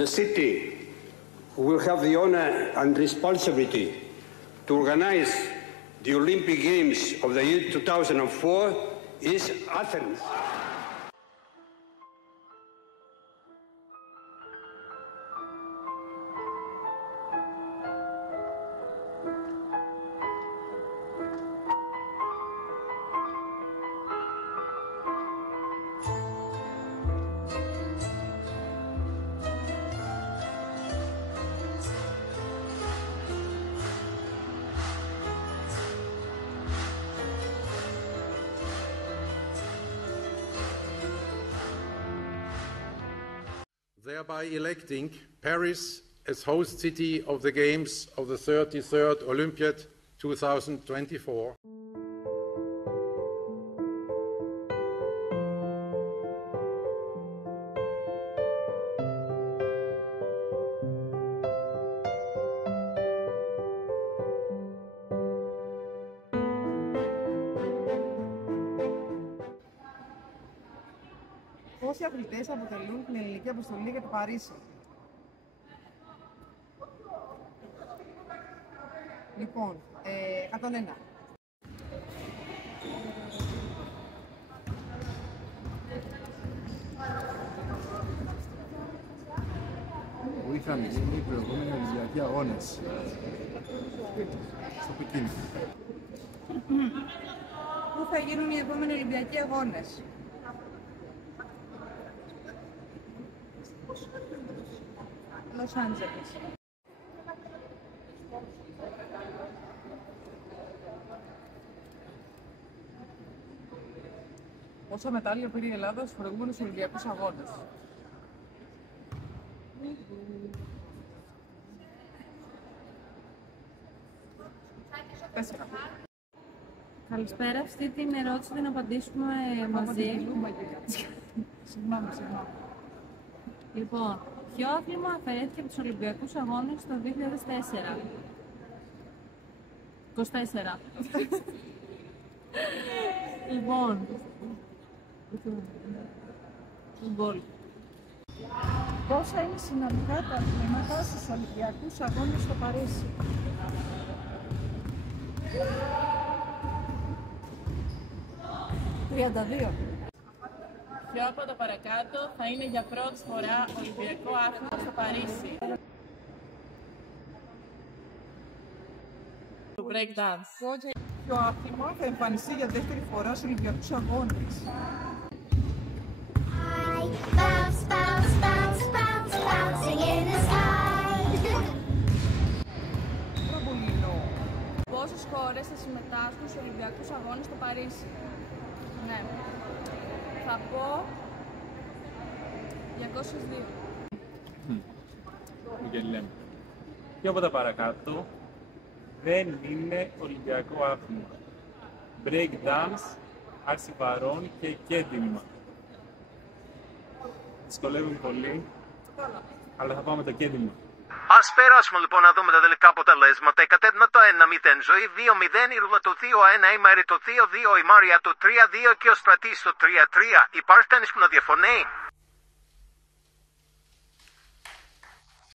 The city will have the honor and responsibility to organize the Olympic Games of the year 2004 is Athens. Thereby electing Paris as host city of the Games of the 33rd Olympiad 2024. Πόσοι αθλητές αποτελούν την ελληνική αποστολή για το Παρίσι? Λοιπόν, 101. Που είχαν γίνει οι προηγούμενοι Ολυμπιακοί Αγώνες στο Πεκίνο. Πού θα γίνουν οι επόμενοι Ολυμπιακοί Αγώνες? Λος Άντζελες. Πόσα μετάλλια πήρε η Ελλάδα στους προηγούμενους Ολυμπιακούς Αγώνες? 4. Καλησπέρα. Αυτή την ερώτηση την απαντήσουμε μαζί. Συγγνώμη. Λοιπόν, ποιο άθλημα αφαιρέθηκε από τους Ολυμπιακούς Αγώνες το 2004? 24. Λοιπόν, γκολ. Πόσα είναι συνολικά τα αθλήματα στους Ολυμπιακούς Αγώνες στο Παρίσι? 32. Ποιο από τα παρακάτω θα είναι για πρώτη φορά Ολυμπιακό άθλημα στο Παρίσι? Το break dance. Ποιο άθλημα θα εμφανιστεί για δεύτερη φορά στους Ολυμπιακούς Αγώνες? Bounce, bounce, bounce, bounce, bouncing in the sky. Τραμπολίνο. Πόσες χώρες θα συμμετάσχουν στους Ολυμπιακούς Αγώνες στο Παρίσι? Ναι. Θα πω 202. Λέμε. Ποιο από τα παρακάτω δεν είναι Ολυμπιακό άθλημα? Break dance, άρση βαρών και κέντημα. Δυσκολεύουν πολύ, αλλά θα πάμε το κέντημα. Ας περάσουμε λοιπόν να δούμε τα τελικά αποτελέσματα. Η κατέτημα το 1-0, Ζωή 2-0, η Ρούλα το 2-1, η Μαρή το 2-2, η Μάρια το 3-2 και ο Στρατής το 3-3. Υπάρχει κανείς που να διαφωνεί?